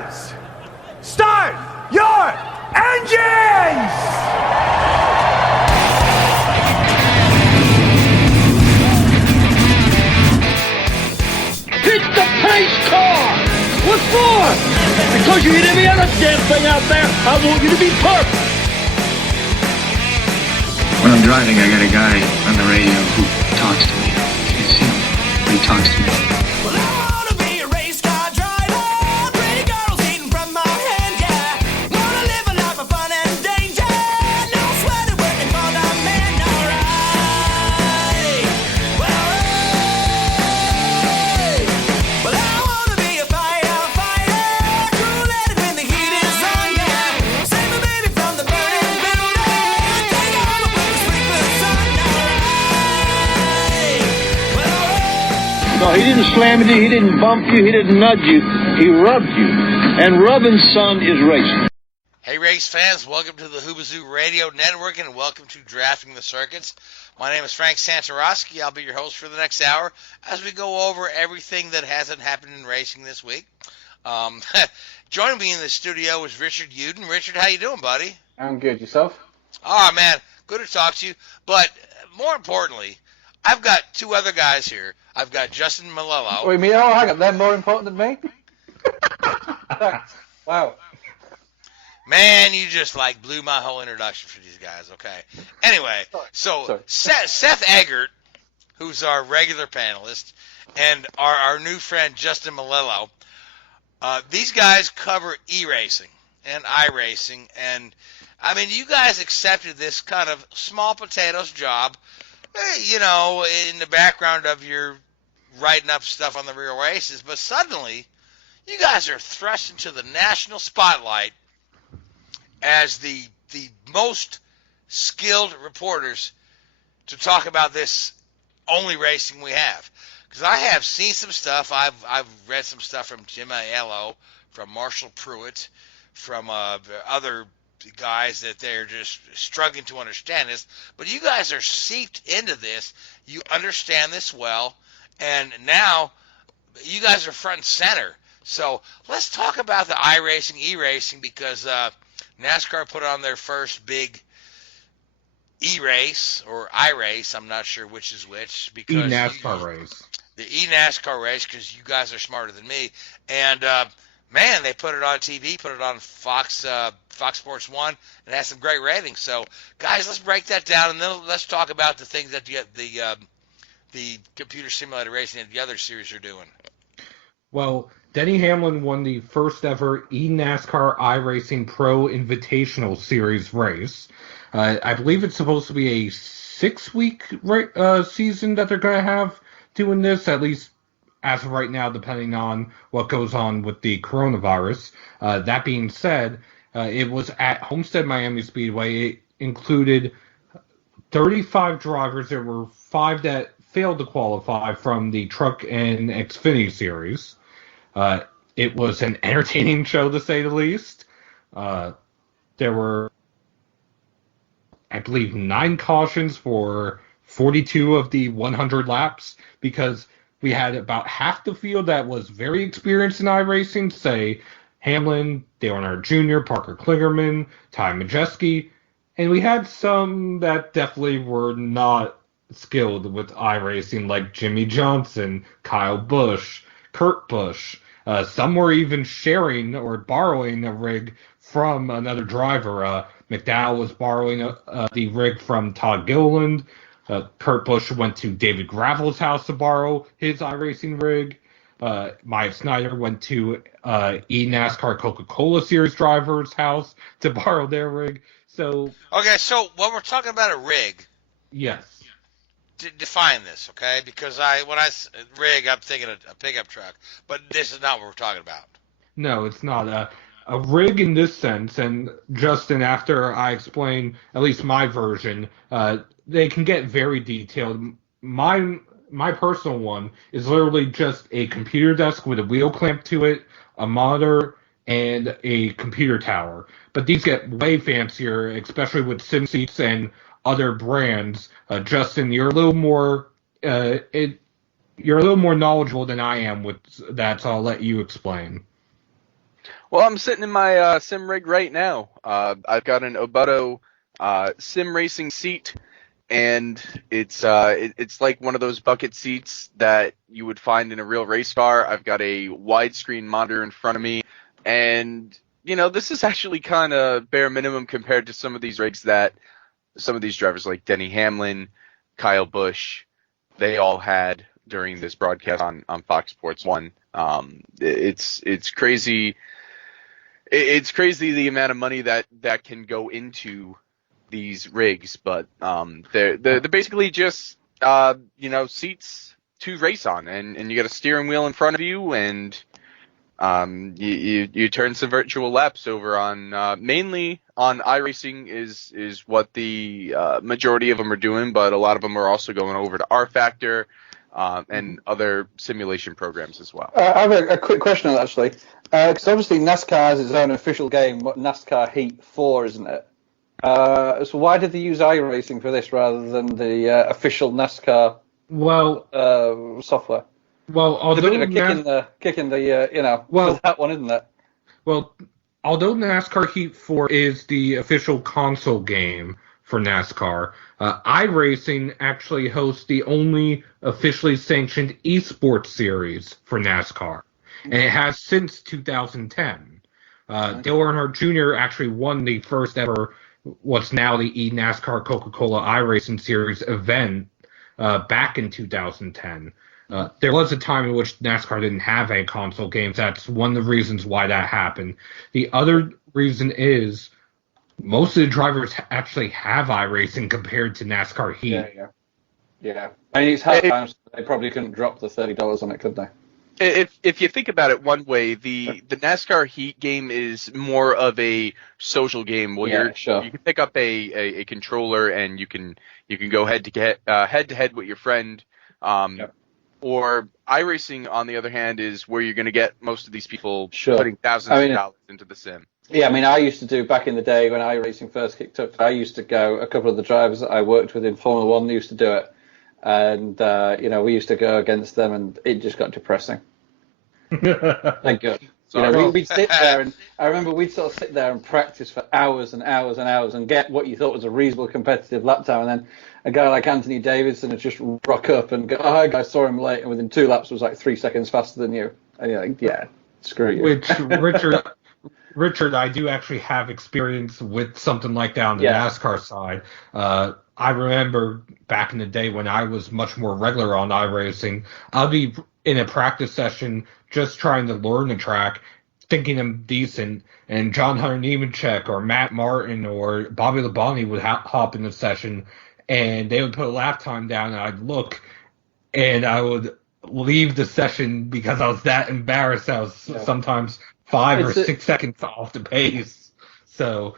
Drivers, start your engines! Hit the pace car! What for? Because you hit every other damn thing out there, I want you to be perfect! When I'm driving, I got a guy on the radio who talks to me. You can see him, but he talks to me. Well, I wanna be a race car driver. Pretty girls eating from my hand, yeah. Wanna live a life of fun and danger. No sweating working for the man, alright. Well, I wanna be a firefighter. Cool-headed when the heat is on, yeah. Save me, baby, from the burning building. Take all the way to sleepless on, alright. No, he didn't slam you, he didn't bump you, he didn't nudge you, he rubbed you. And rubbing, son, is racing. Hey race fans, welcome to the Hoobazoo Radio Network and welcome to Drafting the Circuits. My name is Frank Santoroski. I'll be your host for the next hour as we go over everything that hasn't happened in racing this week. Joining me in the studio is Richard Youden. Richard, how you doing, buddy? I'm good. Yourself? Oh, man, good to talk to you. But more importantly, I've got two other guys here. I've got Justin Melillo. Wait, me? Oh, hang on. They're more important than me? Thanks. Wow. Man, you just blew my whole introduction for these guys, okay? Anyway, so Seth Eggert, who's our regular panelist, and our new friend Justin Melillo, these guys cover eRacing and iRacing, and I mean, you guys accepted this kind of small potatoes job, in the background of your writing up stuff on the real races, but suddenly you guys are thrust into the national spotlight as the most skilled reporters to talk about this only racing we have. Because I have seen some stuff. I've read some stuff from Jim Melillo, from Marshall Pruitt, from other guys that they're just struggling to understand this. But you guys are seeped into this. You understand this well. And now you guys are front and center. So let's talk about the iRacing, eRacing, because NASCAR put on their first big e-race or iRace. I'm not sure which is which. Because e-NASCAR race. The e-NASCAR race, because you guys are smarter than me. And, man, they put it on TV, put it on Fox Sports 1, and had some great ratings. So, guys, let's break that down, and then let's talk about the things that the computer simulated racing and the other series are doing. Well, Denny Hamlin won the first ever eNASCAR iRacing Pro Invitational Series race. I believe it's supposed to be a 6-week season that they're going to have doing this, at least as of right now, depending on what goes on with the coronavirus. That being said, it was at Homestead Miami Speedway. It included 35 drivers. There were 5 that failed to qualify from the Truck and Xfinity series. It was an entertaining show, to say the least. There were, I believe, 9 cautions for 42 of the 100 laps, because we had about half the field that was very experienced in iRacing, say Hamlin, Dale Earnhardt Jr., Parker Kligerman, Ty Majeski, and we had some that definitely were not skilled with iRacing, like Jimmy Johnson, Kyle Busch, Kurt Busch. Some were even sharing or borrowing a rig from another driver. McDowell was borrowing the rig from Todd Gilliland. Kurt Busch went to David Gravel's house to borrow his iRacing rig. Maya Snyder went to eNASCAR Coca-Cola Series driver's house to borrow their rig. So okay, so when we're talking about a rig, yes, define this, okay? Because when I rig, I'm thinking a pickup truck, but this is not what we're talking about. No, it's not a rig in this sense. And Justin, after I explain at least my version, they can get very detailed. My personal one is literally just a computer desk with a wheel clamp to it, a monitor, and a computer tower. But these get way fancier, especially with sim seats and other brands. Justin, you're a little more knowledgeable than I am with that, so I'll let you explain. Well, I'm sitting in my sim rig right now. I've got an Obuto sim racing seat, and it's like one of those bucket seats that you would find in a real race car. I've got a widescreen monitor in front of me, and this is actually kind of bare minimum compared to some of these rigs that some of these drivers like Denny Hamlin, Kyle Busch, they all had during this broadcast on Fox Sports 1. It's crazy. It's crazy the amount of money that can go into these rigs, but they're basically just seats to race on, and you got a steering wheel in front of you, and you turn some virtual laps over on mainly on iRacing is what the majority of them are doing, but a lot of them are also going over to rFactor and other simulation programs as well. I have a quick question on that, actually, because obviously NASCAR has its own official game, NASCAR Heat 4, isn't it? So why did they use iRacing for this rather than the official NASCAR software? Well, although it's a bit of a kick in the for that one, isn't it? Well, although NASCAR Heat 4 is the official console game for NASCAR, iRacing actually hosts the only officially sanctioned esports series for NASCAR, and it has since 2010. Dale Earnhardt Jr. actually won the first ever, what's now the eNASCAR Coca-Cola iRacing Series event back in 2010. There was a time in which NASCAR didn't have any console games. That's one of the reasons why that happened. The other reason is most of the drivers actually have iRacing compared to NASCAR Heat. Yeah. I mean, it's hard times. They probably couldn't drop the $30 on it, could they? If you think about it one way, the NASCAR Heat game is more of a social game where you can pick up a controller and you can go head to head with your friend. Or iRacing, on the other hand, is where you're going to get most of these people putting thousands of dollars into the sim. Yeah, I mean, I used to do back in the day when iRacing first kicked up. I used to go. A couple of the drivers that I worked with in Formula One used to do it, and we used to go against them, and it just got depressing. Thank God. We'd sit there, and I remember we'd sort of sit there and practice for hours and hours and hours and get what you thought was a reasonable competitive lap time, and then a guy like Anthony Davidson would just rock up and go, "Oh, hi guys, saw him late," and within 2 laps was like 3 seconds faster than you. And you're like, "Yeah, screw you." Which Richard, I do actually have experience with something like that on the NASCAR side. I remember back in the day when I was much more regular on iRacing, I'll be in a practice session just trying to learn the track, thinking I'm decent, and John Hunter Nemechek or Matt Martin or Bobby Labonte would hop in the session, and they would put a lap time down, and I'd look, and I would leave the session because I was that embarrassed. I was sometimes 5 or 6 seconds off the pace. So,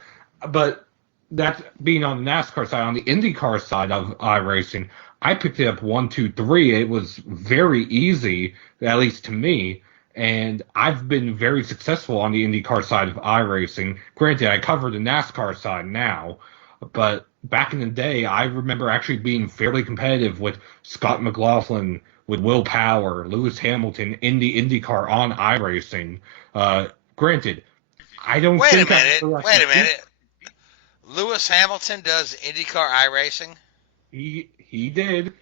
but that being on the NASCAR side, on the IndyCar side of iRacing, I picked it up 1, 2, 3. It was very easy, at least to me, and I've been very successful on the IndyCar side of iRacing. Granted, I cover the NASCAR side now, but back in the day, I remember actually being fairly competitive with Scott McLaughlin, with Will Power, Lewis Hamilton in the IndyCar on iRacing. Granted, I don't think... Wait a minute. Lewis Hamilton does IndyCar iRacing? He did.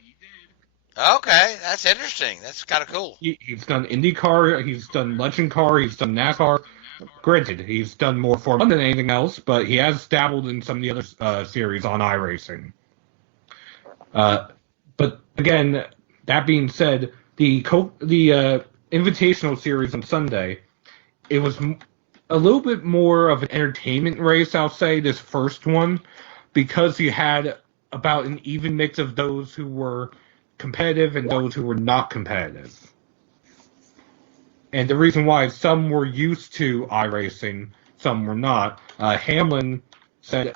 Okay, that's interesting. That's kind of cool. He's done IndyCar, he's done Legend Car, he's done NASCAR. Granted, he's done more Formula 1 than anything else, but he has dabbled in some of the other series on iRacing. But again, that being said, the Invitational Series on Sunday, it was a little bit more of an entertainment race, I'll say, this first one, because you had about an even mix of those who were competitive and those who were not competitive. And the reason why some were used to iRacing, some were not. Hamlin said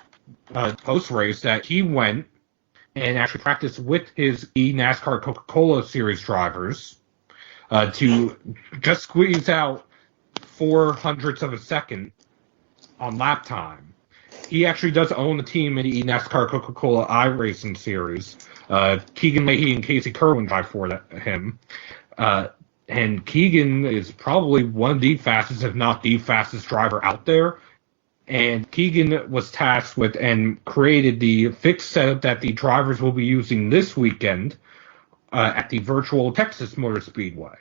post-race that he went and actually practiced with his eNASCAR Coca-Cola Series drivers to just squeeze out 0.04 of a second on lap time. He actually does own a team in the eNASCAR Coca-Cola iRacing Series. Keegan Leahy and Casey Kerwin drive for him. and Keegan is probably one of the fastest, if not the fastest driver out there. And Keegan was tasked with and created the fixed setup that the drivers will be using this weekend at the virtual Texas Motor Speedway.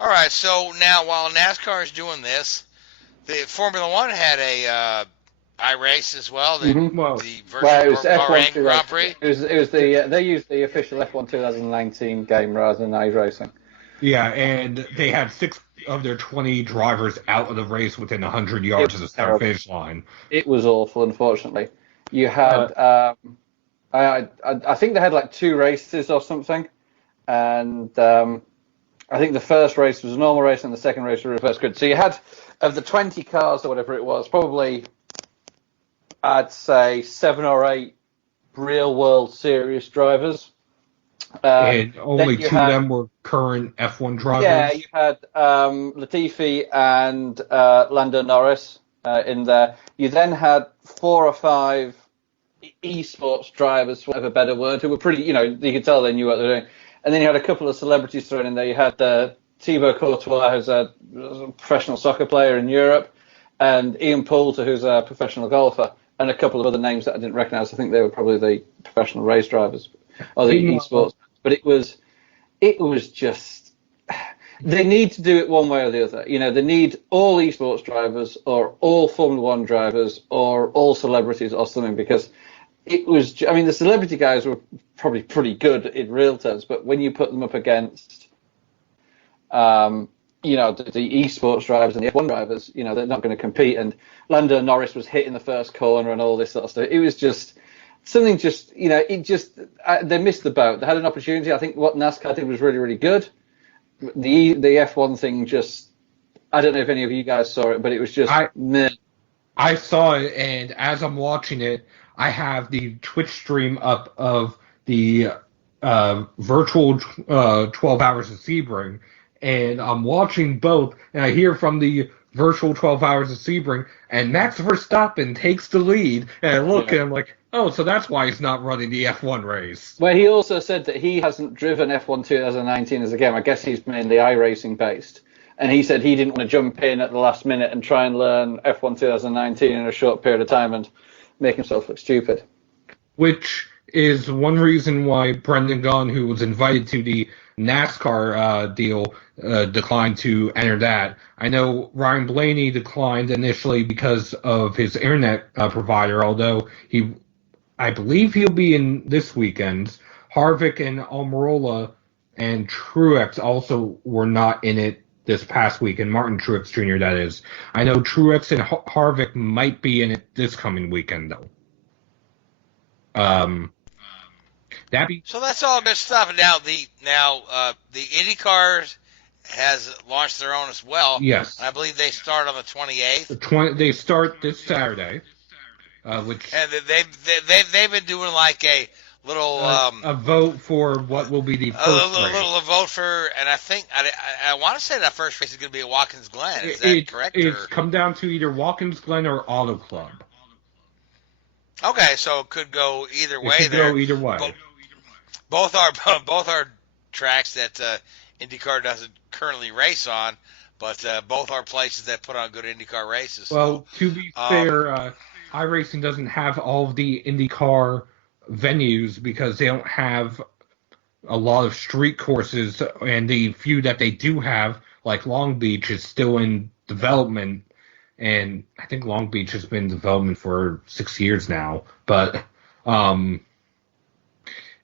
All right, so now while NASCAR is doing this, the Formula One had a iRace as well. The virtual Well, it was Bahrain F1 Grand Prix. It was the they used the official F1 2019 game rather than iRacing. Yeah, and they had 6 of their 20 drivers out of the race within 100 yards of the start finish line. It was awful, unfortunately. You had, I think they had like 2 races or something, and I think the first race was a normal race and the second race was a reverse grid. So you had, of the 20 cars or whatever it was, probably, I'd say 7 or 8 real world serious drivers. And only 2 of them were current F1 drivers. Yeah, you had Latifi and Lando Norris in there. You then had 4 or 5 esports drivers, for whatever better word, who were pretty, you could tell they knew what they were doing. And then you had a couple of celebrities thrown in there. You had Thibaut Courtois, who's a professional soccer player in Europe, and Ian Poulter, who's a professional golfer, and a couple of other names that I didn't recognise. I think they were probably the professional race drivers or the esports. But it was just, they need to do it one way or the other. They need all esports drivers or all Formula One drivers or all celebrities or something, because it was, the celebrity guys were probably pretty good in real terms, but when you put them up against, the esports drivers and the F1 drivers, they're not going to compete. And Lando Norris was hit in the first corner and all this sort of stuff. It was just something, they missed the boat. They had an opportunity. I think what NASCAR did was really, really good. The F1 thing I don't know if any of you guys saw it, but it was just meh. I saw it, and as I'm watching it, I have the Twitch stream up of the virtual 12 Hours of Sebring, and I'm watching both, and I hear from the virtual 12 Hours of Sebring, and Max Verstappen takes the lead, and I look and I'm like, oh, so that's why he's not running the F1 race. Well, he also said that he hasn't driven F1 2019 as a game. I guess he's mainly iRacing based. And he said he didn't want to jump in at the last minute and try and learn F1 2019 in a short period of time and make himself look stupid. Which is one reason why Brendan Gaughan, who was invited to the NASCAR deal, declined to enter that. I know Ryan Blaney declined initially because of his internet provider, although I believe he'll be in this weekend. Harvick and Almirola and Truex also were not in it this past weekend. Martin Truex Jr., that is. I know Truex and Harvick might be in it this coming weekend, though. So that's all good stuff. Now the IndyCar has launched their own as well. Yes. I believe they start on the 28th. They start this Saturday. And they've been doing like a little a vote for what will be the first race. A vote for, and I think I want to say that first race is going to be at Watkins Glen. Is that correct? It's come down to either Watkins Glen or Auto Club. Okay, so it could go either way. It could go either way. Both are tracks that IndyCar doesn't currently race on, but both are places that put on good IndyCar races. Well, to be fair, iRacing doesn't have all of the IndyCar venues because they don't have a lot of street courses, and the few that they do have, like Long Beach, is still in development, and I think Long Beach has been in development for 6 years now, but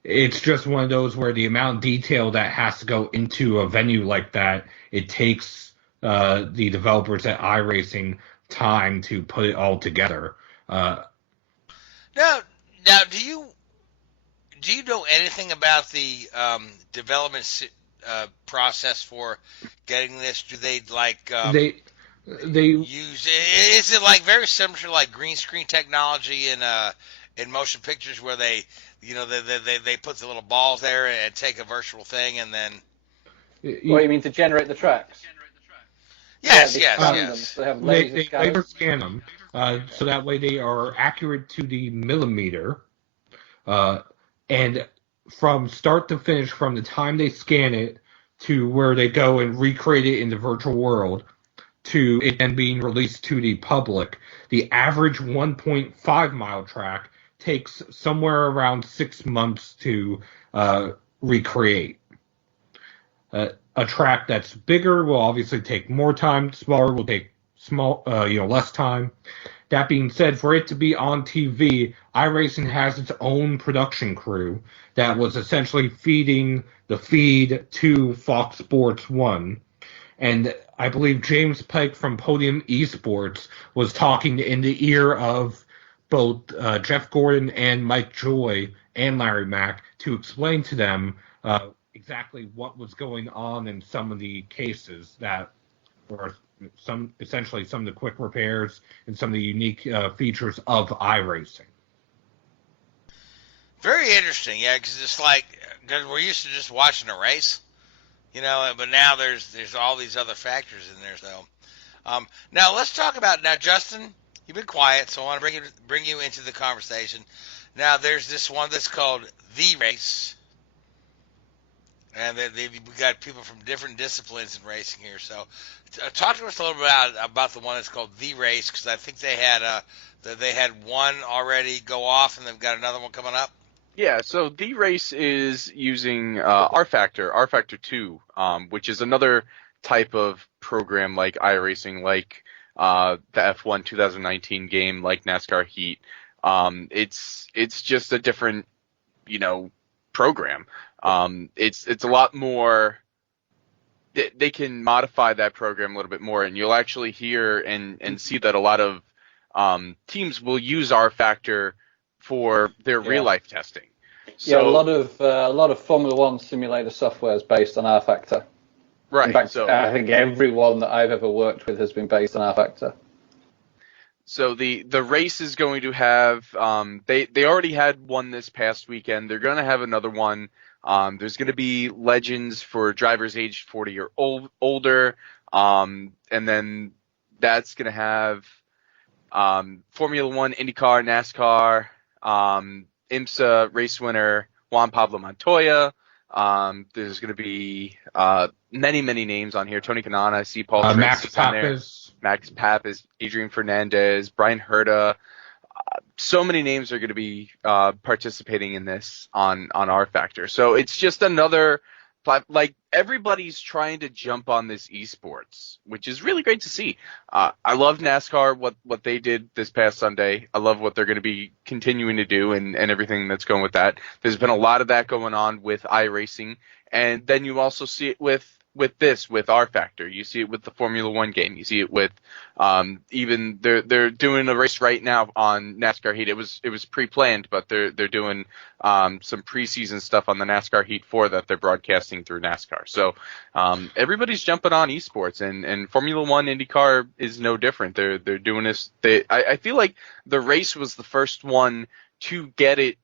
it's just one of those where the amount of detail that has to go into a venue like that, it takes the developers at iRacing time to put it all together. Now, do you know anything about the development process for getting this? Do they they use? Is it like very similar to like green screen technology in motion pictures where they put the little balls there and take a virtual thing and then? What, you mean to generate the tracks? Yes. They laser scan them, so that way they are accurate to the millimeter. And from start to finish, from the time they scan it to where they go and recreate it in the virtual world to it then being released to the public, the average 1.5 mile track takes somewhere around 6 months to recreate. A track that's bigger will obviously take more time. Smaller will take less time. That being said, for it to be on TV, iRacing has its own production crew that was essentially feeding the feed to Fox Sports 1. And I believe James Pike from Podium Esports was talking in the ear of both Jeff Gordon and Mike Joy and Larry Mack to explain to them exactly what was going on in some of the cases that were essentially some of the quick repairs and some of the unique features of iRacing. Very interesting, yeah, because it's like, because we're used to just watching a race, but now there's all these other factors in there. So, now let's talk about, now Justin, you've been quiet, so I want to bring you into the conversation. Now there's this one that's called The Race, and we've got people from different disciplines in racing here. So, talk to us a little bit about the one that's called The Race, because I think they had one already go off, and they've got another one coming up. Yeah, so The Race is using rFactor 2, which is another type of program like iRacing, like the F1 2019 game, like NASCAR Heat. It's just a different, program. It's a lot more. They can modify that program a little bit more, and you'll actually hear and see that a lot of teams will use rFactor for their real life testing. So, a lot of Formula One simulator software is based on rFactor. Right. In fact, so I think every one that I've ever worked with has been based on rFactor. So the race is going to have they already had one this past weekend. They're going to have another one. There's going to be legends for drivers aged 40 or older, and then that's going to have Formula One, IndyCar, NASCAR, IMSA race winner Juan Pablo Montoya. There's going to be many names on here. Tony Kanaan, I see Paul Max Trix on there. Pappas. Max Pappas, Adrian Fernandez, Brian Herta. So many names are going to be participating in this on rFactor. So it's just another, like, everybody's trying to jump on this esports, which is really great to see. I love NASCAR, what they did this past Sunday. I love what they're going to be continuing to do and everything that's going with that. There's been a lot of that going on with iRacing, and then you also see it with rFactor. You see it with the Formula One game. You see it with even they're doing a race right now on NASCAR Heat. It was pre-planned, but they're doing some preseason stuff on the NASCAR Heat 4 that they're broadcasting through NASCAR. So everybody's jumping on esports, and Formula One, IndyCar is no different. They're doing this. I feel like the race was the first one to get it,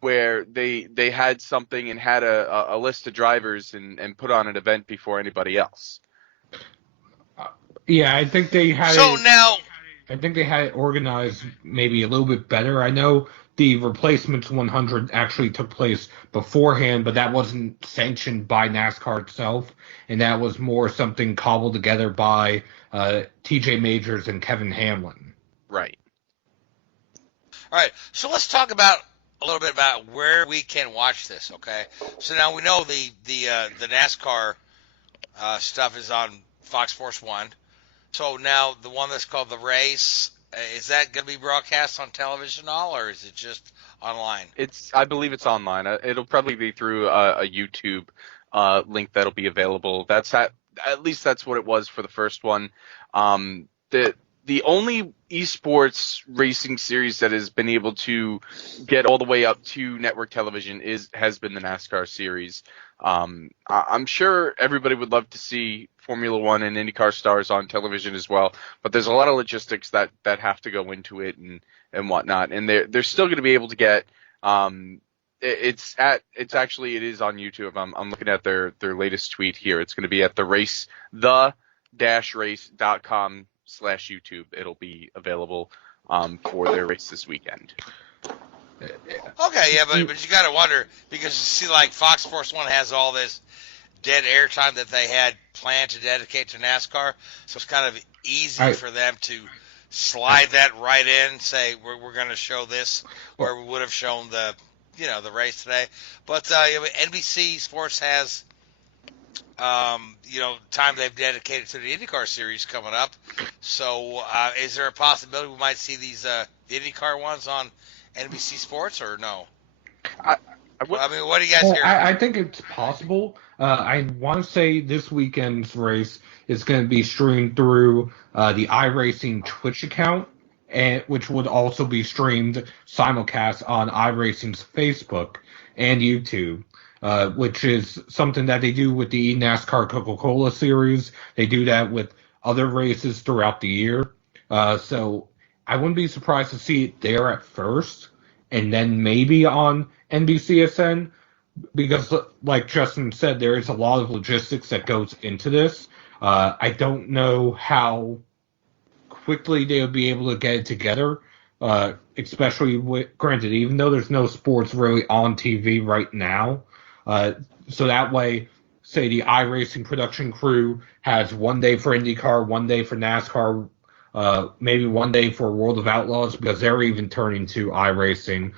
where they had something and had a list of drivers and put on an event before anybody else. Yeah, I think they had I think they had it organized maybe a little bit better. I know the Replacements 100 actually took place beforehand, but that wasn't sanctioned by NASCAR itself, and that was more something cobbled together by TJ Majors and Kevin Hamlin. Right. All right, so let's talk a little bit about where we can watch this, okay? So now we know the NASCAR stuff is on Fox Sports 1. So now the one that's called The Race, is that going to be broadcast on television at all, or is it just online? I believe it's online. It'll probably be through a YouTube link that'll be available. At least that's what it was for the first one. The only esports racing series that has been able to get all the way up to network television has been the NASCAR series. I'm sure everybody would love to see Formula One and IndyCar stars on television as well, but there's a lot of logistics that have to go into it and whatnot. And they're still going to be able to get. It is on YouTube. I'm looking at their latest tweet here. It's going to be at the-race.com/YouTube. It'll be available for their race this weekend. Okay, yeah, but you got to wonder because you see, like Fox Sports One has all this dead airtime that they had planned to dedicate to NASCAR, so it's kind of easy for them to slide that right in, say we're going to show this where we would have shown the the race today. But NBC Sports has time they've dedicated to the IndyCar series coming up. So is there a possibility we might see these the IndyCar ones on NBC Sports or no? I mean, what do you guys hear? I think it's possible. I want to say this weekend's race is going to be streamed through the iRacing Twitch account, which would also be streamed simulcast on iRacing's Facebook and YouTube, which is something that they do with the NASCAR Coca-Cola series. They do that with other races throughout the year. So I wouldn't be surprised to see it there at first, and then maybe on NBCSN, because like Justin said, there is a lot of logistics that goes into this. I don't know how quickly they would be able to get it together, especially granted, even though there's no sports really on TV right now. So that way, say the iRacing production crew has one day for IndyCar, one day for NASCAR, maybe one day for World of Outlaws, because they're even turning to iRacing.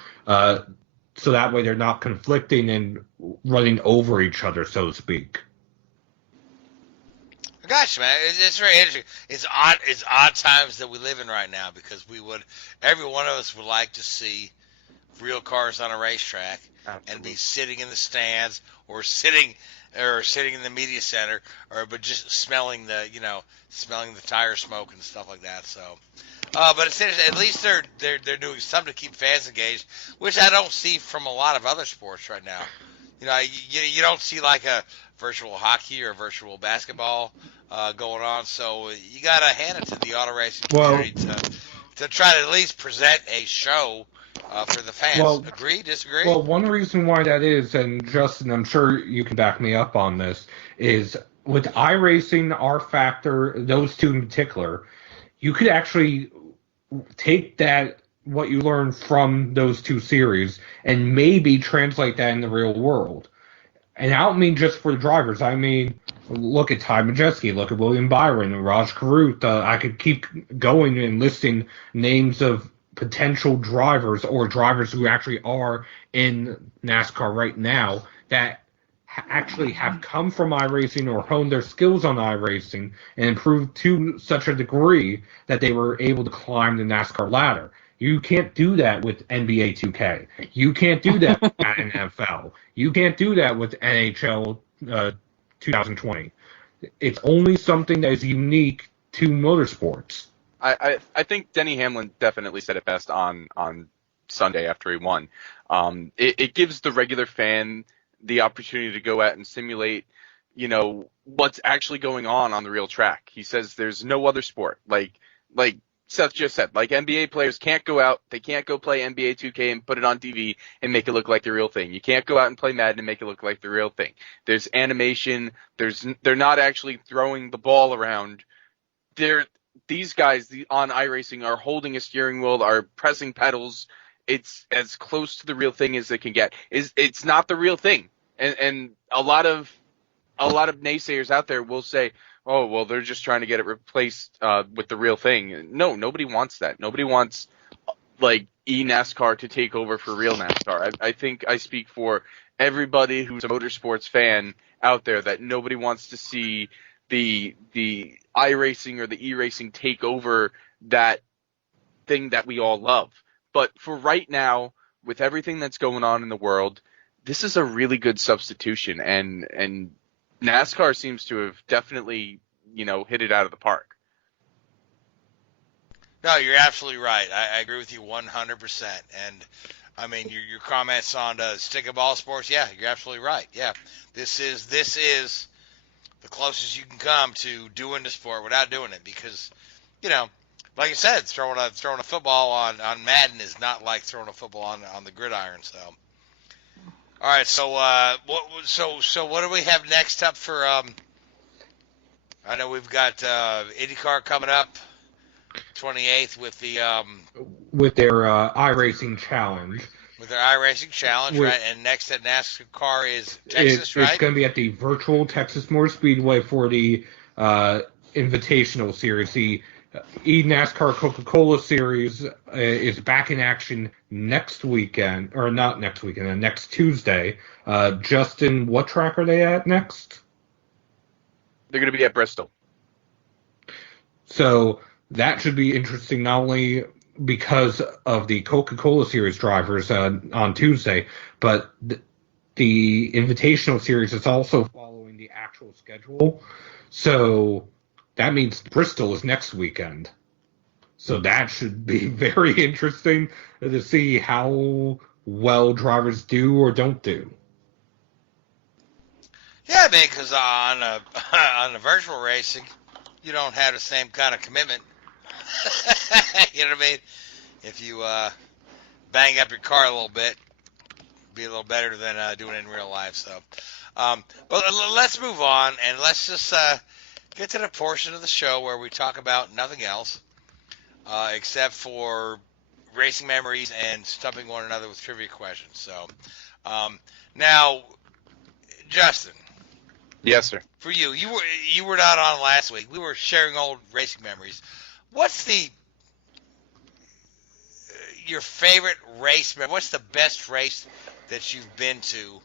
So that way they're not conflicting and running over each other, so to speak. Gosh, man, it's very interesting. It's odd times that we live in right now because every one of us would like to see real cars on a racetrack. Absolutely. And be sitting in the stands or sitting in the media center, but just smelling the tire smoke and stuff like that. So, but it's at least they're doing something to keep fans engaged, which I don't see from a lot of other sports right now. You don't see like a virtual hockey or virtual basketball going on. So you got to hand it to the auto racing community to try to at least present a show for the fans. Agree? Disagree? Well, one reason why that is, and Justin, I'm sure you can back me up on this, is with iRacing, rFactor, those two in particular, you could actually take what you learned from those two series and maybe translate that in the real world. And I don't mean just for the drivers. I mean, look at Ty Majeski, look at William Byron, Raj Karut. I could keep going and listing names of potential drivers or drivers who actually are in NASCAR right now that actually have come from iRacing or honed their skills on iRacing and improved to such a degree that they were able to climb the NASCAR ladder. You can't do that with NBA 2K. You can't do that with NFL. You can't do that with NHL 2020. It's only something that is unique to motorsports. I think Denny Hamlin definitely said it best on Sunday after he won. It gives the regular fan the opportunity to go out and simulate, what's actually going on the real track. He says there's no other sport like Seth just said, like NBA players can't go out, they can't go play NBA 2K and put it on TV and make it look like the real thing. You can't go out and play Madden and make it look like the real thing. There's animation. They're not actually throwing the ball around. These guys on iRacing are holding a steering wheel, are pressing pedals. It's as close to the real thing as it can get. It's not the real thing, and a lot of naysayers out there will say, oh, well, they're just trying to get it replaced with the real thing. No, nobody wants that. Nobody wants like eNASCAR to take over for real NASCAR. I think I speak for everybody who's a motorsports fan out there that nobody wants to see the iRacing or the eRacing take over that thing that we all love. But for right now, with everything that's going on in the world, this is a really good substitution, and NASCAR seems to have definitely, hit it out of the park. No, you're absolutely right. I agree with you 100%. And I mean, your comments on stick and ball sports, yeah, you're absolutely right. Yeah, this is the closest you can come to doing the sport without doing it, because, like I said, throwing a football on Madden is not like throwing a football on the gridiron. So, all right. So, what do we have next up for? I know we've got IndyCar coming up, 28th with their iRacing Challenge. With their iRacing Challenge, With- right? And next at NASCAR is Texas, It's right? going to be at the virtual Texas Motor Speedway for the Invitational Series. The eNASCAR Coca-Cola Series is back in action next weekend, or not next weekend, next Tuesday. Justin, what track are they at next? They're going to be at Bristol. So that should be interesting, not only because of the Coca-Cola Series drivers on Tuesday, but the Invitational Series is also following the actual schedule. So that means Bristol is next weekend. So that should be very interesting to see how well drivers do or don't do. Yeah, man, because on a virtual racing, you don't have the same kind of commitment. You know what I mean? If you bang up your car a little bit, be a little better than doing it in real life. So, but let's move on and let's just get to the portion of the show where we talk about nothing else except for racing memories and stumping one another with trivia questions. So, now, Justin. Yes, sir. For you were not on last week. We were sharing old racing memories. What's your favorite race? What's the best race that you've been to,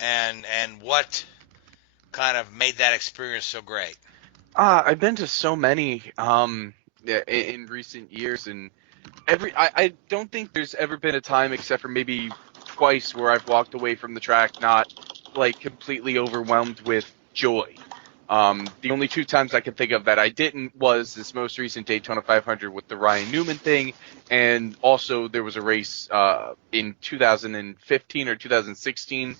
and what kind of made that experience so great? I've been to so many in recent years, and I don't think there's ever been a time, except for maybe twice, where I've walked away from the track not like completely overwhelmed with joy. The only two times I can think of that I didn't was this most recent Daytona 500 with the Ryan Newman thing, and also there was a race in 2015 or 2016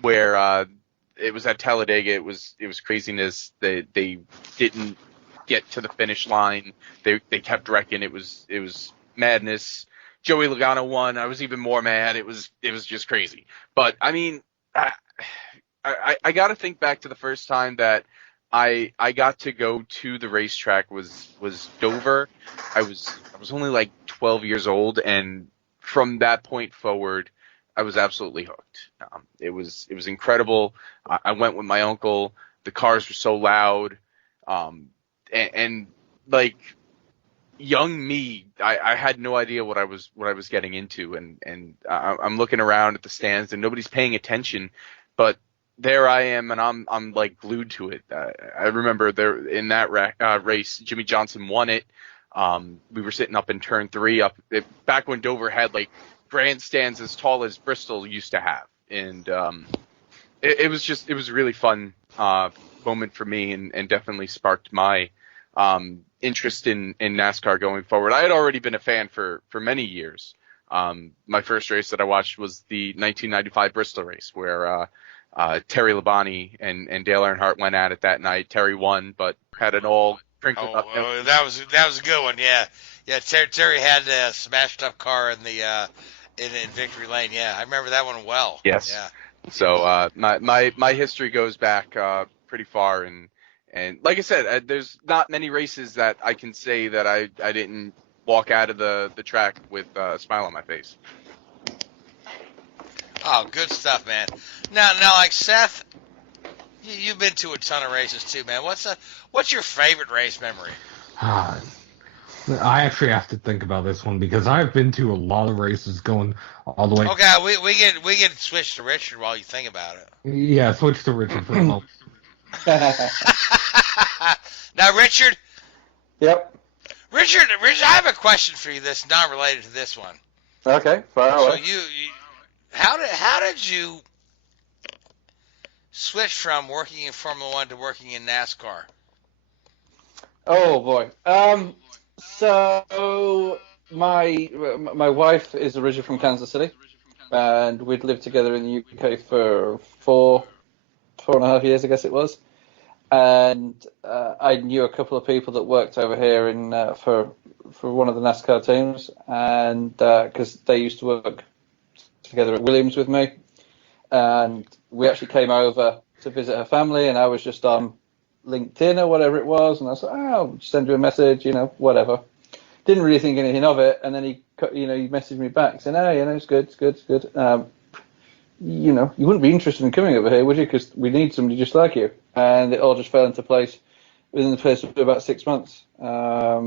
where it was at Talladega. It was craziness. They didn't get to the finish line. They kept wrecking. It was madness. Joey Logano won. I was even more mad. It was just crazy. But I mean, I got to think back to the first time that I got to go to the racetrack was Dover. I was only like 12 years old, and from that point forward, I was absolutely hooked. It was incredible. I went with my uncle. The cars were so loud, and like young me, I had no idea what I was getting into, and I'm looking around at the stands and nobody's paying attention, but there I am, and I'm like glued to it. I remember there in that race, Jimmy Johnson won it. We were sitting up in turn 3, back when Dover had like grandstands as tall as Bristol used to have, and it was a really fun moment for me, and definitely sparked my interest in NASCAR going forward. I had already been a fan for many years. My first race that I watched was the 1995 Bristol race, where Terry Labonte and Dale Earnhardt went at it that night. Terry won, but had it all crinkled up. Oh, that was a good one. Yeah. Terry had a smashed up car in the in Victory Lane. Yeah, I remember that one well. Yes. Yeah. So my history goes back pretty far, and like I said, there's not many races that I can say that I didn't walk out of the track with a smile on my face. Oh, good stuff, man. Now, like Seth, you've been to a ton of races too, man. What's your favorite race memory? I actually have to think about this one because I've been to a lot of races going all the way. Okay, we can switch to Richard while you think about it. Yeah, switch to Richard for a moment. Now, Richard. Yep. Richard, I have a question for you that's not related to this one. Okay, fire away. So you how did you switch from working in Formula One to working in NASCAR? Oh boy. So my wife is originally from Kansas City, and we'd lived together in the UK for four and a half years, I guess it was. And I knew a couple of people that worked over here in for one of the NASCAR teams, and because they used to work together at Williams with me, and we actually came over to visit her family, and I was just on LinkedIn or whatever it was, and I said, I'll send you a message, whatever. didn't really think anything of it, and then he messaged me back saying, "Oh, it's good, it's good, it's good." You wouldn't be interested in coming over here, would you? Because we need somebody just like you. And it all just fell into place within the space of about 6 months. I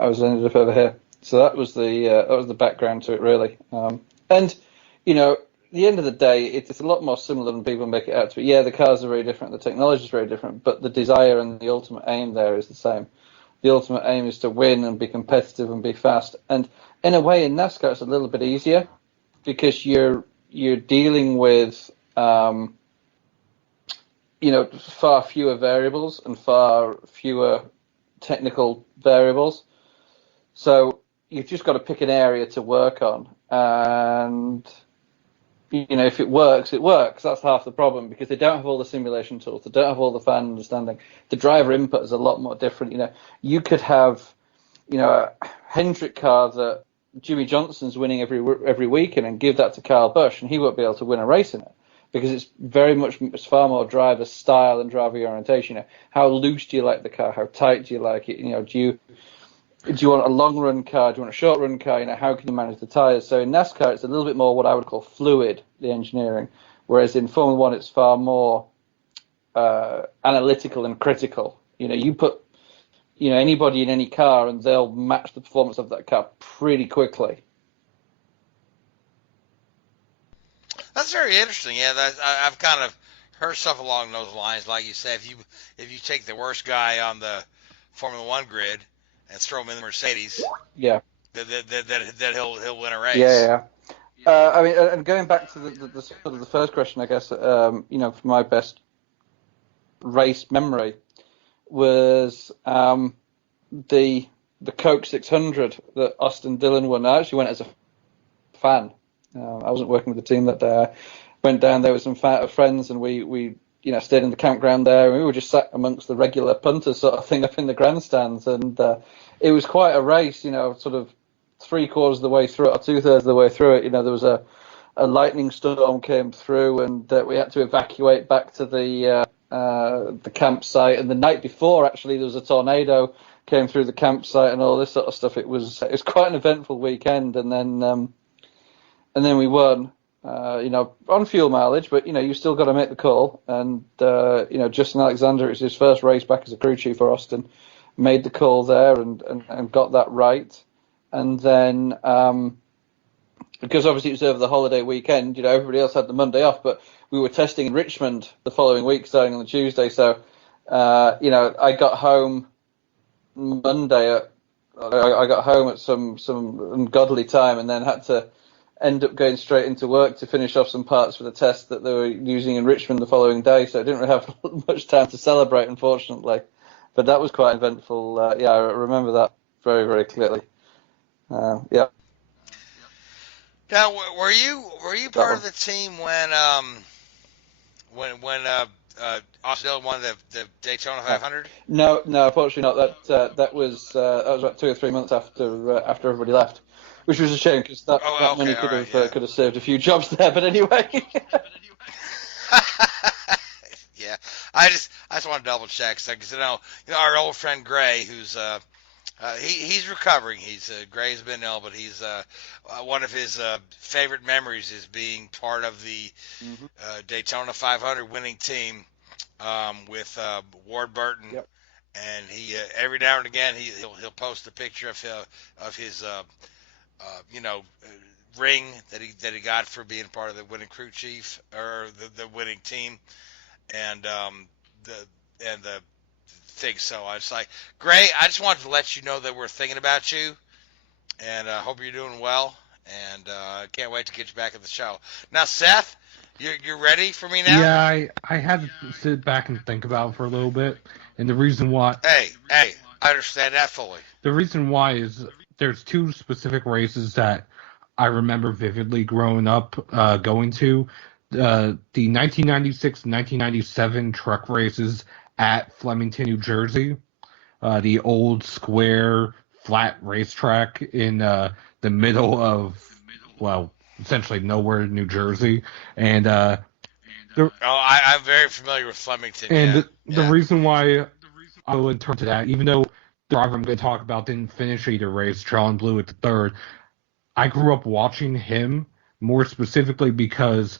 ended up over here. So that was the background to it, really. And at the end of the day, it's a lot more similar than people make it out to be. Yeah, the cars are very different, the technology is very different, but the desire and the ultimate aim there is the same. The ultimate aim is to win and be competitive and be fast. And in a way, in NASCAR, it's a little bit easier because you're dealing with far fewer variables and far fewer technical variables. So you've just got to pick an area to work on, and if it works, it works. That's half the problem, because they don't have all the simulation tools, they don't have all the fan understanding. The driver input is a lot more different. You could have a Hendrick car that Jimmy Johnson's winning every weekend and give that to Kyle Busch, and he won't be able to win a race in it, because it's far more driver style and driver orientation. How loose do you like the car? How tight do you like it? Do you want a long run car? Do you want a short run car? How can you manage the tires? So in NASCAR, it's a little bit more what I would call fluid, the engineering, whereas in Formula One, it's far more analytical and critical. You put anybody in any car, and they'll match the performance of that car pretty quickly. That's very interesting. Yeah, I've kind of heard stuff along those lines. Like you said, if you take the worst guy on the Formula One grid and throw him in the Mercedes, yeah, that he'll win a race. Yeah. And going back to the sort of the first question, I guess, for my best race memory was the Coke 600 that Austin Dillon won. I actually went as a fan. I wasn't working with the team that day. I went down there with some friends, and we stayed in the campground there, and we were just sat amongst the regular punters sort of thing up in the grandstands, and it was quite a race, sort of 3/4 of the way through it, or 2/3 of the way through it. There was a lightning storm came through, and we had to evacuate back to the campsite, and the night before, actually, there was a tornado came through the campsite and all this sort of stuff. It was quite an eventful weekend, and then we won. On fuel mileage, but you still got to make the call. And Justin Alexander, it's his first race back as a crew chief for Austin, made the call there and got that right. And then because obviously it was over the holiday weekend, everybody else had the Monday off, but we were testing in Richmond the following week, starting on the Tuesday. So I got home Monday. I got home at some ungodly time, and then had to end up going straight into work to finish off some parts for the test that they were using in Richmond the following day. So I didn't really have much time to celebrate, unfortunately. But that was quite eventful. I remember that very, very clearly. Yeah. Now, were you part of the team when Austin Dillon won the Daytona 500? No, unfortunately not. That was about 2 or 3 months after everybody left, which was a shame, because that money could have saved a few jobs there. But anyway. Yeah, I just want to double check, because our old friend Gray, who's he's recovering. Gray's been ill, but he's one of his favorite memories is being part of the Daytona 500 winning team with Ward Burton. Yep. And he every now and again he'll post a picture of his ring that he got for being part of the winning crew chief, or the winning team, and the thing. So I was like, Gray, I just wanted to let you know that we're thinking about you, and hope you're doing well, and can't wait to get you back at the show. Now, Seth, you're ready for me now? Yeah, I had to sit back and think about it for a little bit, and the reason why... Hey, I understand that fully. The reason why is there's two specific races that I remember vividly growing up going to. The 1996-1997 truck races at Flemington, New Jersey, the old square flat racetrack in the middle of, essentially nowhere in New Jersey. And I'm very familiar with Flemington. And the reason why I would turn to that, even though driver I'm going to talk about didn't finish either race, Charlon Blue at the third. I grew up watching him more specifically because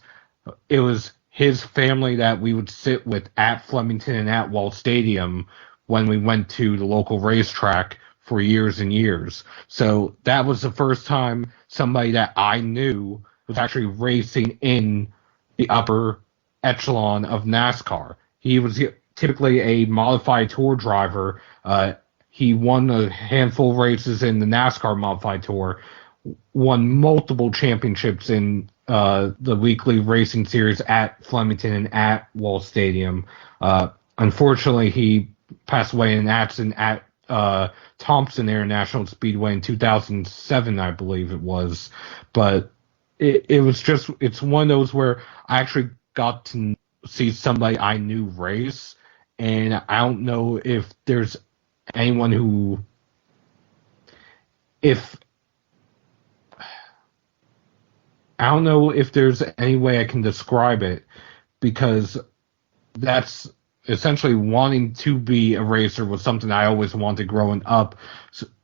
it was his family that we would sit with at Flemington and at Wall Stadium when we went to the local racetrack for years and years. So that was the first time somebody that I knew was actually racing in the upper echelon of NASCAR. He was typically a modified tour driver. He won a handful of races in the NASCAR modified tour, won multiple championships in the weekly racing series at Flemington and at Wall Stadium. Unfortunately, he passed away in an accident at Thompson International Speedway in 2007, I believe it was. But it's one of those where I actually got to see somebody I knew race, and I don't know if there's anyone who, I don't know if there's any way I can describe it, because that's essentially wanting to be a racer was something I always wanted growing up.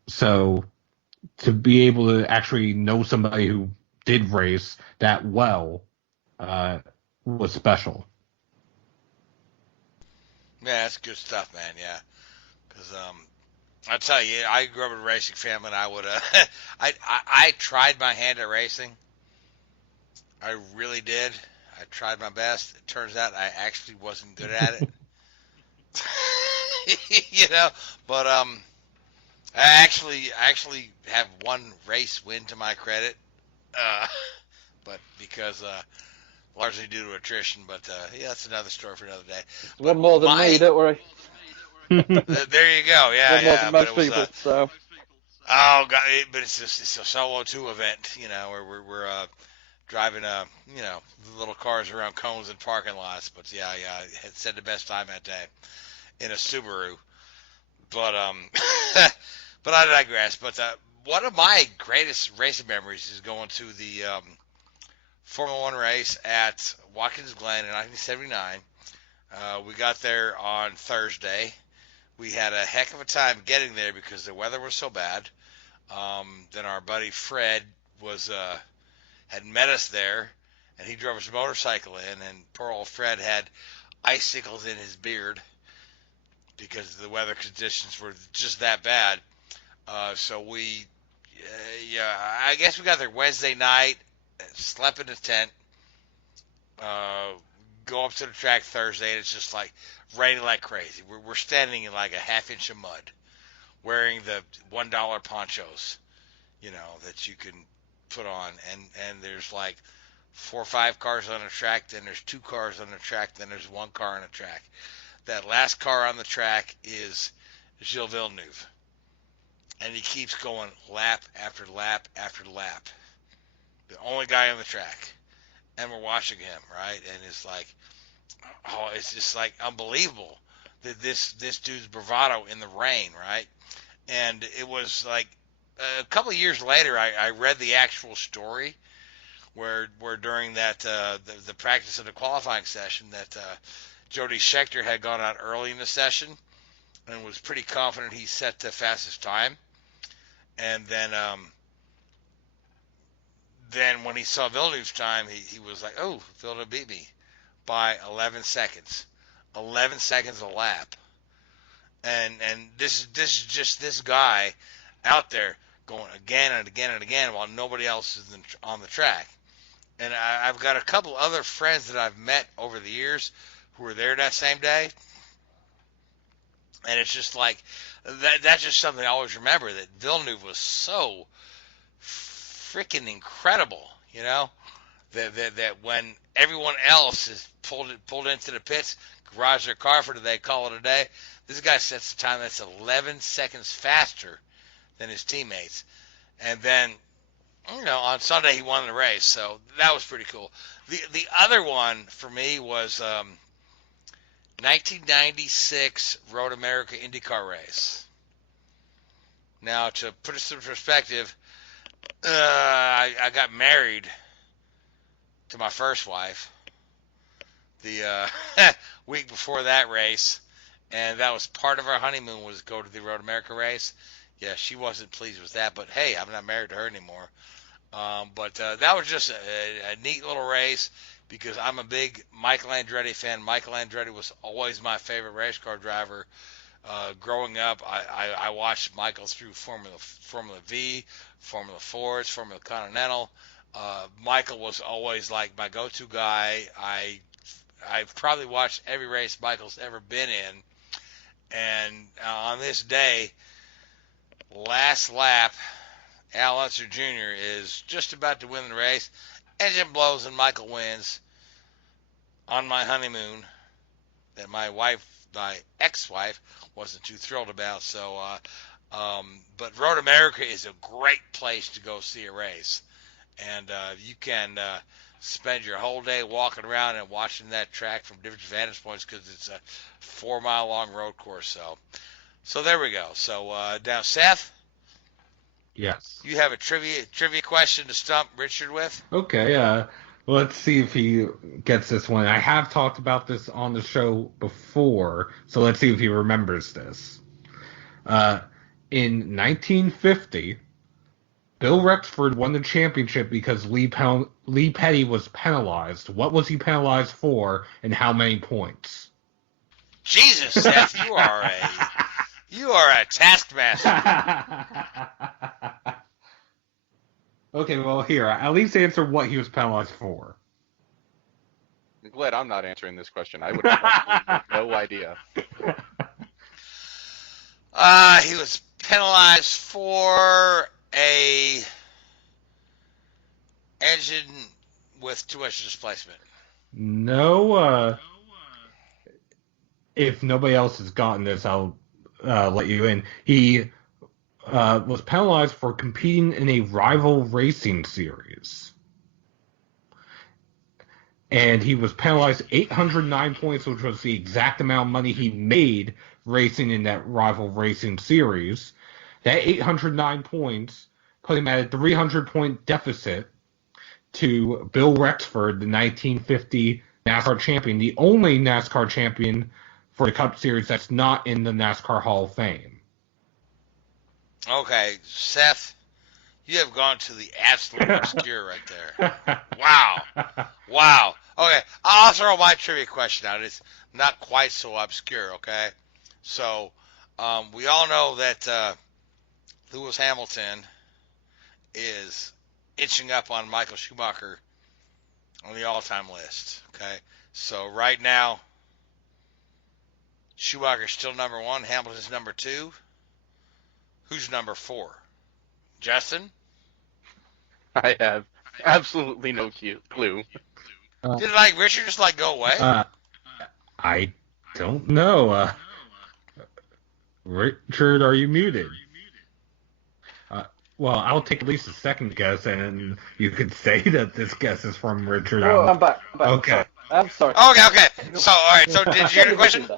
So to be able to actually know somebody who did race that well was special. Yeah, that's good stuff, man. Yeah, because I tell you, I grew up in a racing family, and I would I tried my hand at racing. I really did. I tried my best. It turns out I actually wasn't good at it. But I actually have one race win to my credit, but because largely due to attrition. But yeah, that's another story for another day. One more than me, don't worry. There you go. Yeah, One more yeah. than But most it was people, so. oh god, but it's a solo 2 event, where we're driving the little cars around cones and parking lots. But yeah, I had said the best time that day in a Subaru. But but I digress. But one of my greatest racing memories is going to the Formula One race at Watkins Glen in 1979. We got there on Thursday. We had a heck of a time getting there because the weather was so bad. Then our buddy Fred had met us there, and he drove his motorcycle in, and poor old Fred had icicles in his beard because the weather conditions were just that bad. So I guess we got there Wednesday night, slept in the tent, go up to the track Thursday, and it's just like raining like crazy. We're standing in like a half-inch of mud, wearing the $1 ponchos, that you can put on, and there's like 4 or 5 cars on the track, then there's 2 cars on the track, then there's 1 car on the track. That last car on the track is Gilles Villeneuve, and he keeps going lap after lap after lap. The only guy on the track, and we're watching him, right? And it's like, it's just like unbelievable that this dude's bravado in the rain, right? And it was like a couple of years later, I read the actual story where during that the practice of the qualifying session that Jody Scheckter had gone out early in the session and was pretty confident he set the fastest time, and then when he saw Villeneuve's time, he was like, oh, Villeneuve beat me by 11 seconds. 11 seconds a lap. And this is just this guy out there going again and again and again while nobody else is on the track. And I've got a couple other friends that I've met over the years who were there that same day. And it's just like, that's just something I always remember, that Villeneuve was so freaking incredible, that when everyone else is pulled into the pits, garage their car for today, call it a day, this guy sets a time that's 11 seconds faster than his teammates. And then, on Sunday he won the race, so that was pretty cool. The other one for me was 1996 Road America IndyCar race. Now, to put this in perspective, I got married to my first wife the week before that race, and that was part of our honeymoon was go to the Road America race. Yeah, she wasn't pleased with that, but hey, I'm not married to her anymore. But that was just a neat little race because I'm a big Michael Andretti fan. Michael Andretti was always my favorite race car driver. Growing up, I watched Michael through Formula V, Formula Fords, Formula Continental. Michael was always like my go-to guy. I've probably watched every race Michael's ever been in. And on this day, last lap, Al Unser Jr. is just about to win the race. Engine blows and Michael wins on my honeymoon that my ex-wife, wasn't too thrilled about. So, but Road America is a great place to go see a race. And you can spend your whole day walking around and watching that track from different vantage points because it's a 4-mile long road course. So there we go. So now, Seth. Yes. You have a trivia question to stump Richard with? Okay, let's see if he gets this one. I have talked about this on the show before, so let's see if he remembers this. In 1950, Bill Rexford won the championship because Lee Petty was penalized. What was he penalized for, and how many points? Jesus, Seth, you are a taskmaster. Okay, well, here, at least answer what he was penalized for. I'm glad I'm not answering this question. I would have no idea. He was penalized for a engine with too much displacement. No, if nobody else has gotten this, I'll let you in. He was penalized for competing in a rival racing series. And he was penalized 809 points, which was the exact amount of money he made racing in that rival racing series. That 809 points put him at a 300-point deficit to Bill Rexford, the 1950 NASCAR champion, the only NASCAR champion for the Cup Series that's not in the NASCAR Hall of Fame. Okay, Seth, you have gone to the absolute obscure right there. Wow. Okay, I'll throw my trivia question out. It's not quite so obscure, okay? So, we all know that Lewis Hamilton is inching up on Michael Schumacher on the all-time list, okay? So, right now, Schumacher's still number 1, Hamilton's number 2. Who's number 4? Justin? I have absolutely no clue. Did Richard just go away? I don't know. Richard, are you muted? Well, I'll take at least a second guess, and you could say that this guess is from Richard. Oh, I'm back. Okay. I'm sorry. Okay. So, all right. So, did you hear the question?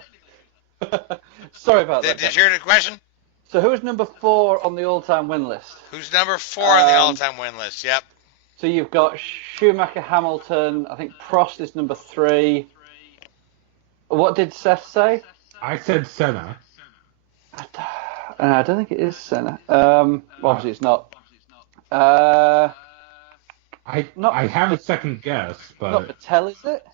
Sorry about that. Did you hear the question? So, who's number 4 on the all-time win list? Who's number 4 on the all-time win list? Yep. So you've got Schumacher, Hamilton. I think Prost is number 3. What did Seth say? I said Senna. I don't think it is Senna. Obviously it's not. I have a second guess, but not Vettel, is it?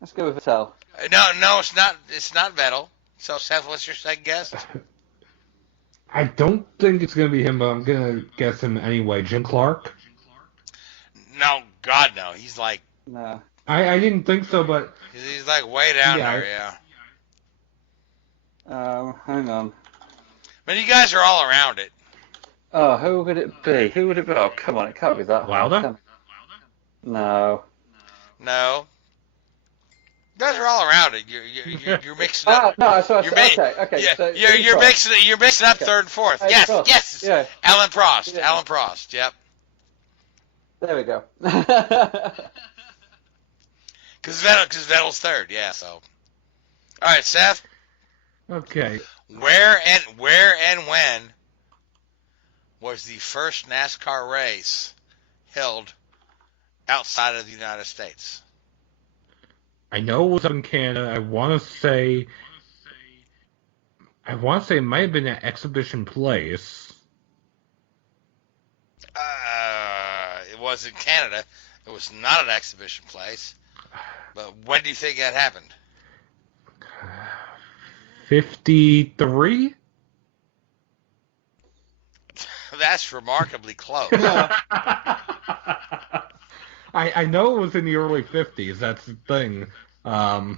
Let's go with Vettel. No, it's not. It's not Vettel. So, Seth, what's your second guess? I don't think it's going to be him, but I'm going to guess him anyway. Jim Clark? No, God, no. He's No. I didn't think so, but... He's way down there, yeah. Hang on. But you guys are all around it. Oh, who would it be? Oh, come on, it can't be that. Lauda? No. No. You guys are all around it. You're mixing up. Okay. Yeah, So you're mixing up third and fourth. Yes. Yeah. Alan Prost. Yeah. Alan Prost. Yep. There we go. Because Vettel's third. Yeah. So. All right, Seth. Okay. Where and when was the first NASCAR race held outside of the United States? I know it was up in Canada. I want to say it might have been at Exhibition Place. It was in Canada. It was not an Exhibition Place. But when do you think that happened? 53? That's remarkably close. I know it was in the early 50s. That's the thing. I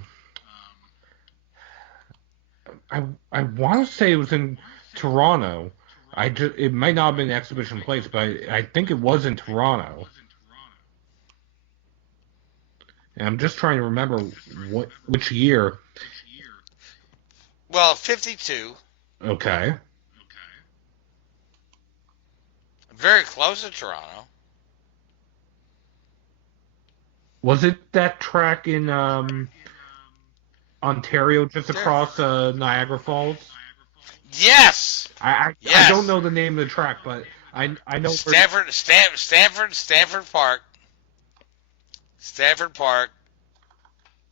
want to say it was in Toronto. It might not have been Exhibition Place, but I think it was in Toronto. And I'm just trying to remember which year. Well, 52. Okay. Very close to Toronto. Was it that track in Ontario, just across Niagara Falls? Yes. I Yes. don't know the name of the track, but I know Stanford Park. Stanford Park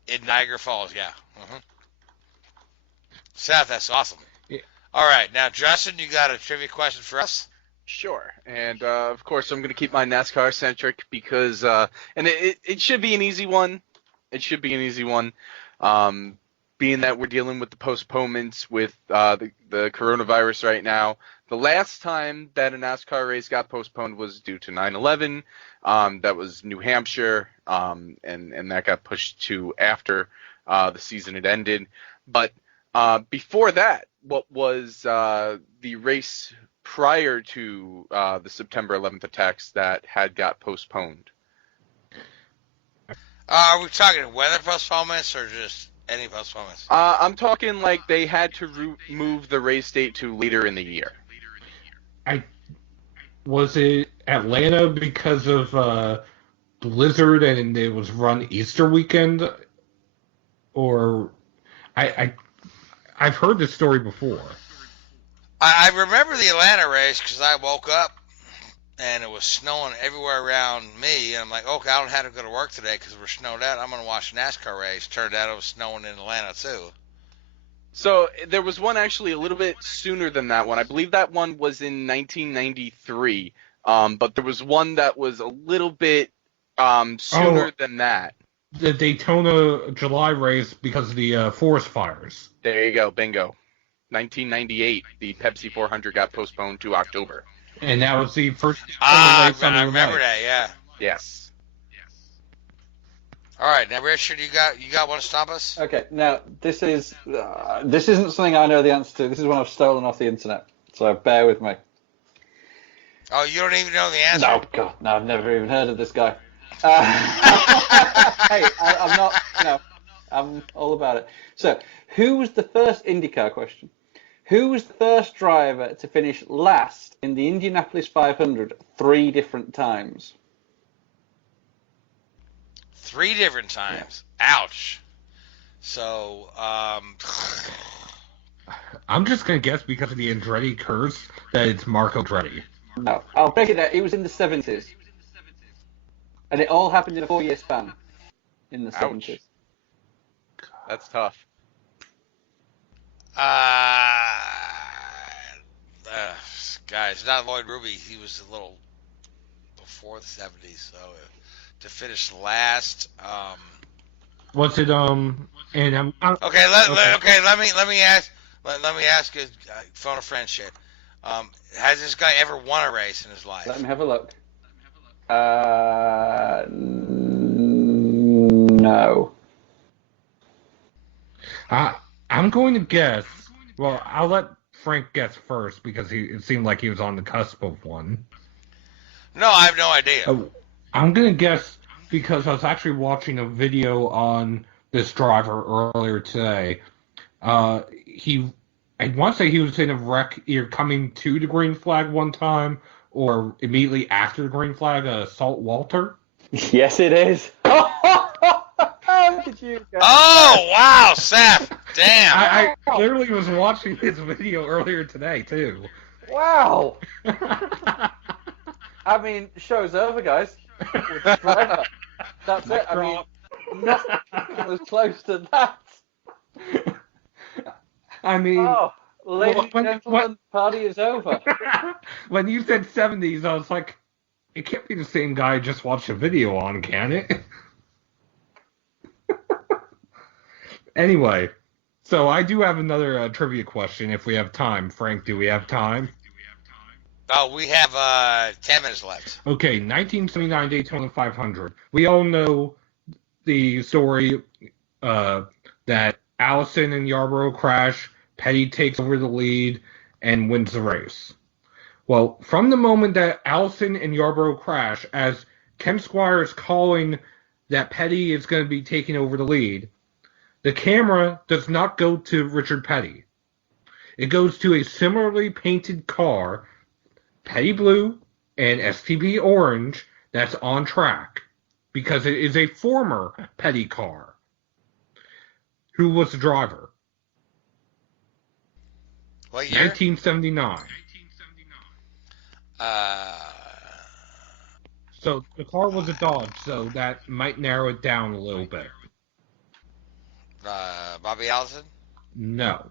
in Niagara Falls. Yeah. Uh-huh. Seth, that's awesome. Yeah. All right, now Justin, you got a trivia question for us? Sure, and of course I'm going to keep my NASCAR centric because, and it should be an easy one. It should be an easy one, being that we're dealing with the postponements with the coronavirus right now. The last time that a NASCAR race got postponed was due to 9/11. That was New Hampshire, and that got pushed to after the season had ended. But before that, what was the race prior to the September 11th attacks that had got postponed? Are we talking weather postponements or just any postponements? I'm talking like they had to move the race date to later in the year. Was it Atlanta because of blizzard and it was run Easter weekend? Or I've heard this story before. I remember the Atlanta race because I woke up and it was snowing everywhere around me. And I'm like, okay, I don't have to go to work today because we're snowed out. I'm going to watch a NASCAR race. Turned out it was snowing in Atlanta, too. So there was one actually a little bit sooner than that one. I believe that one was in 1993. But there was one that was a little bit sooner than that. The Daytona July race because of the forest fires. There you go, bingo. 1998, the Pepsi 400 got postponed to October. And that was the first race I on the remember night. that, yeah. Yes. All right, now Richard, you got one to stop us? Okay, now this isn't something I know the answer to. This is one I've stolen off the internet, so bear with me. Oh, you don't even know the answer? No, God, no, I've never even heard of this guy. Hey, I'm not, I'm all about it. So, who was the first IndyCar question? Who was the first driver to finish last in the Indianapolis 500 3 different times? 3 different times. Yeah. Ouch. So, I'm just going to guess because of the Andretti curse that it's Marco Andretti. No, I'll break it down. It was in the 70s. And it all happened in a 4-year span in the 70s. That's tough. Guys, not Lloyd Ruby. He was a little before the 70s, so to finish last. Was it and I'm okay. Let me ask you, phone a friend shit. Has this guy ever won a race in his life? Let me have a look. No. I'm going to guess. Well, I'll let Frank guess first because it seemed like he was on the cusp of one. No, I have no idea. I'm going to guess because I was actually watching a video on this driver earlier today. I want to say he was in a wreck either coming to the green flag one time or immediately after the green flag, Salt Walter. Yes, it is. How did you guys? Oh, wow, Seth. Damn. I literally was watching his video earlier today, too. Wow. I mean, show's over, guys. That's it. I mean, It was close to that. I mean, Oh, ladies Well, and gentlemen, party is over. when you said 70s, I was like, it can't be the same guy I just watched a video on, can it? Anyway, so I do have another trivia question if we have time. Frank, do we have time? Oh, we have 10 minutes left. Okay, 1979 Daytona 500. We all know the story that Allison and Yarborough crash, Petty takes over the lead, and wins the race. Well, from the moment that Allison and Yarborough crash, as Ken Squire is calling that Petty is going to be taking over the lead, the camera does not go to Richard Petty. It goes to a similarly painted car, Petty Blue and STB Orange, that's on track, because it is a former Petty car. Who was the driver? What year? 1979. So the car was a Dodge, so that might narrow it down a little bit. Bobby Allison? No.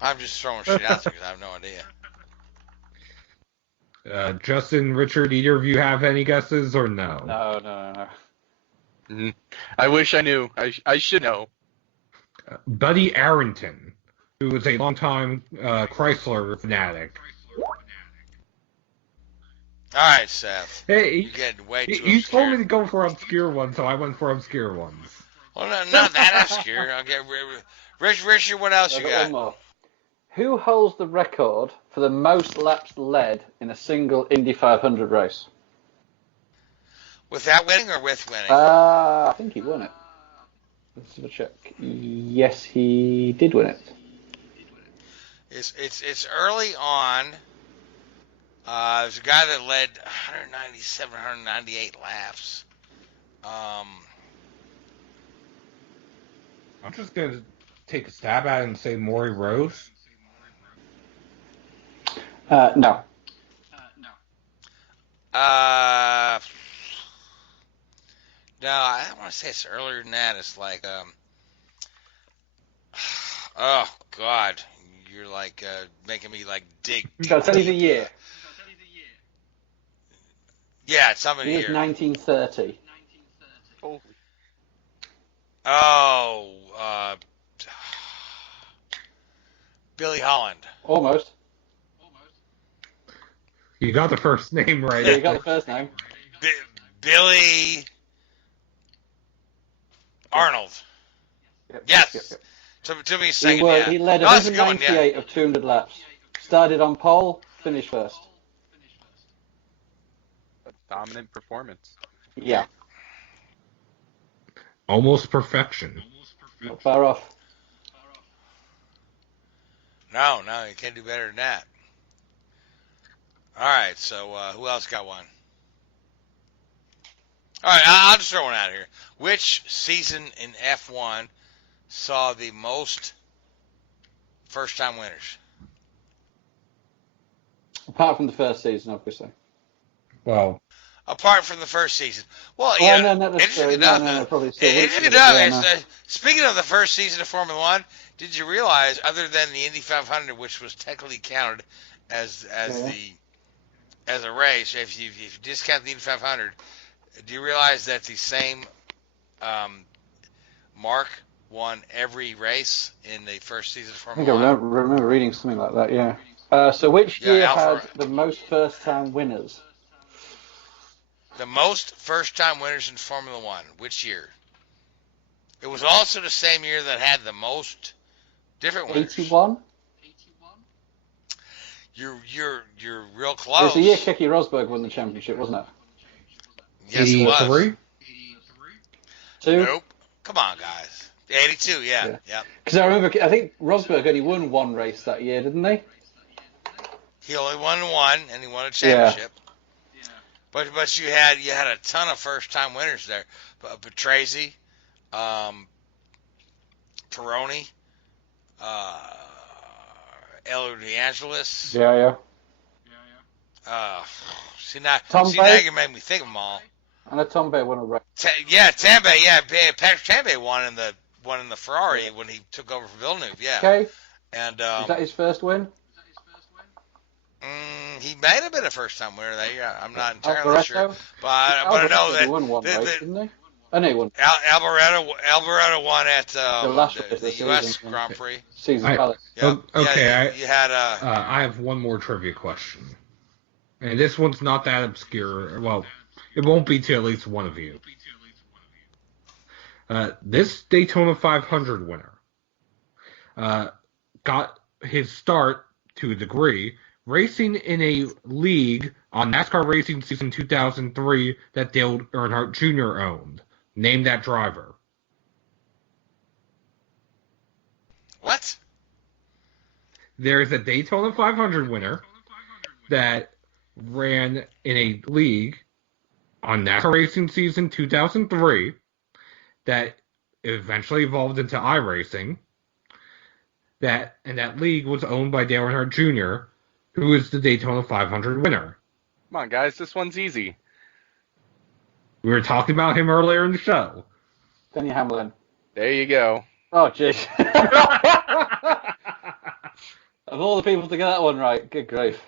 I'm just throwing shit out there because I have no idea. Justin, Richard, either of you have any guesses or no? No. I wish I knew. I should know. Buddy Arrington, who was a longtime Chrysler fanatic. All right, Seth. Hey, You're getting way too you obscure. told me to go for obscure ones, so I went for obscure ones. Well, no, not that obscure. Okay, Richard, what else you I've got one got? more. Who holds the record for the most laps led in a single Indy 500 race? Without winning or with winning? I think he won it. Let's have a check. Yes, he did win it. It's early on. There's a guy that led 197, 198 laps. I'm just going to take a stab at it and say Maury Rose. No. No, I don't want to say it's earlier than that. It's like, oh God, you're like making me like dig. Shall I tell you the year? Yeah, it's something It is here. 1930. Oh, Billy Holland. Almost. You got the first name right. Yeah, you got the first name. Billy Arnold. Yep, Yes. yep. To me a second. He led No, that's a good one, 198 of 200 laps. Started on pole, finished first. Dominant performance. Yeah. Almost perfection. Not far off. No, you can't do better than that. All right, so who else got one? All right, I'll just throw one out here. Which season in F1 saw the most first-time winners? Apart from the first season, obviously. Well, Apart from the first season. Well, Well, you know, no, that's interesting true. enough. No, probably still Interesting would. enough. Yeah, no. Speaking of the first season of Formula One, did you realize, other than the Indy 500, which was technically counted as a race, if you discount the Indy 500, do you realize that the same Mark won every race in the first season of I Formula think I One? remember reading something like that, yeah. So which Yeah, year Alpha. had the most first-time winners? The most first-time winners in Formula One. Which year? It was also the same year that had the most different winners. 81? You're real It close. was the year Keke Rosberg won the championship, wasn't it? Yes, it was. 83? 2? Nope. Come on, guys. 82. Yeah. Because I think Rosberg only won one race that year, didn't they? He only won one, and he won a championship. But you had a ton of first time winners there. Patrese, Peroni, Elio DeAngelis. Yeah. See now Tom you Bates? can make me think of them all. And a Tombe won a race. Tambay. Yeah, Patrick Tambay won in the Ferrari when he took over for Villeneuve. Yeah. Okay. And is that his first win? He might have been a first-time winner there. Yeah, I'm not entirely sure, but I know that he won one race, didn't he? Oh, no, he won. Alboreto won at the U.S. Grand Prix. Palace. Yep. Okay, you had I have one more trivia question, and this one's not that obscure. Well, it won't be to at least one of you. This Daytona 500 winner got his start, to a degree, racing in a league on NASCAR Racing Season 2003 that Dale Earnhardt Jr. owned. Name that driver. What? There's a Daytona 500 winner that ran in a league on NASCAR Racing Season 2003 that eventually evolved into iRacing. That league was owned by Dale Earnhardt Jr., who is the Daytona 500 winner. Come on, guys, this one's easy. We were talking about him earlier in the show. Denny Hamlin. There you go. Oh, jeez. Of all the people to get that one right, good grief.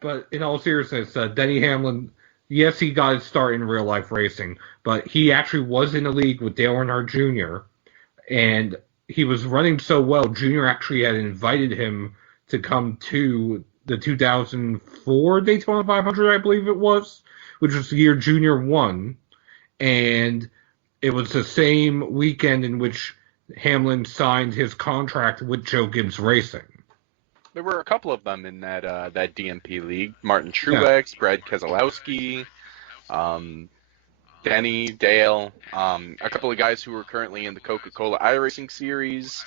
But in all seriousness, Denny Hamlin, yes, he got his start in real-life racing, but he actually was in a league with Dale Earnhardt Jr., and he was running so well, Jr. actually had invited him to come to the 2004 Daytona 500, I believe it was, which was the year Jr. won, and it was the same weekend in which Hamlin signed his contract with Joe Gibbs Racing. There were a couple of them in that DMP league. Martin Truex, yeah. Brad Keselowski, Denny, Dale, a couple of guys who were currently in the Coca-Cola iRacing series.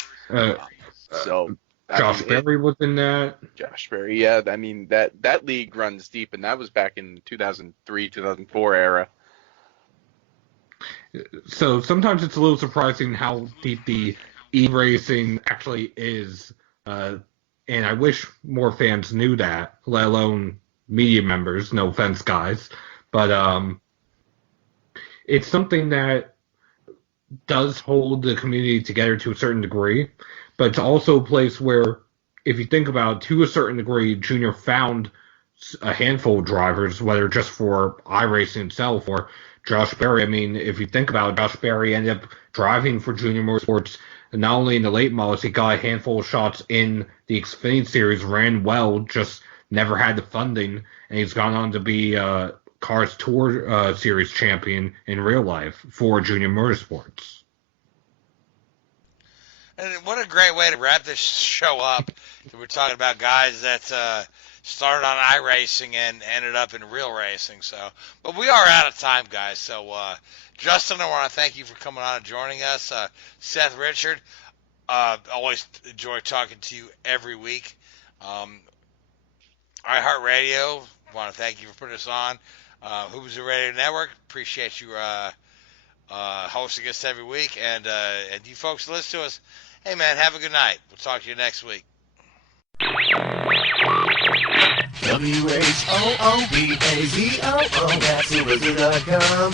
Josh Berry was in that. Josh Berry, yeah. I mean, that league runs deep, and that was back in 2003, 2004 era. So sometimes it's a little surprising how deep the eRacing actually is. And I wish more fans knew that, let alone media members. No offense, guys. But it's something that does hold the community together to a certain degree. But it's also a place where, if you think about it, to a certain degree, Junior found a handful of drivers, whether just for iRacing itself or Josh Berry. I mean, if you think about it, Josh Berry ended up driving for Junior Motorsports. And not only in the late models, he got a handful of shots in the Xfinity Series, ran well, just never had the funding, and he's gone on to be Cars Tour Series champion in real life for Junior Motorsports. And what a great way to wrap this show up. We're talking about guys that started on iRacing and ended up in real racing. But we are out of time, guys. So, Justin, I want to thank you for coming on and joining us. Seth, Richard, always enjoy talking to you every week. iHeartRadio, want to thank you for putting us on. Who's the Radio Network? Appreciate you hosting us every week. And you folks that listen to us, hey, man, have a good night. We'll talk to you next week. WHOOBAZOO, that's Subaru.com.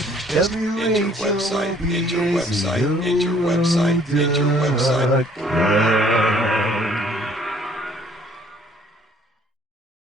Enter website, enter website, enter website, enter website.